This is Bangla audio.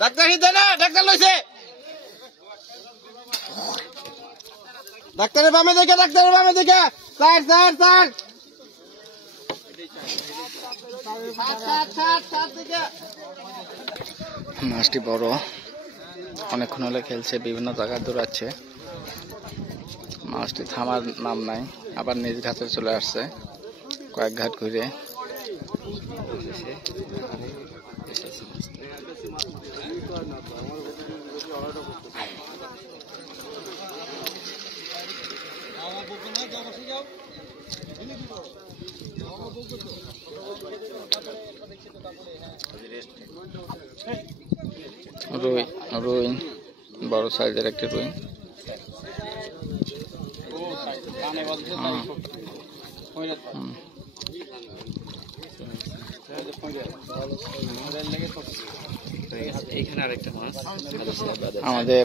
ডাক্তার হিদে না, ডাক্তার লইছে। ডাক্তারের বামে দেখে, ডাক্তারের বামে দেখে। স্যার স্যার স্যার মাছটি বড়, অনেকক্ষণ হলে খেলছে, বিভিন্ন জায়গায় দৌড়াচ্ছে। মাছটি থামার নাম নাই, আবার নিজ ঘাটে চলে আসছে কয়েক ঘাট ঘুরে। রুই, রুই বড় সাইজের একটি রুই। আমাদের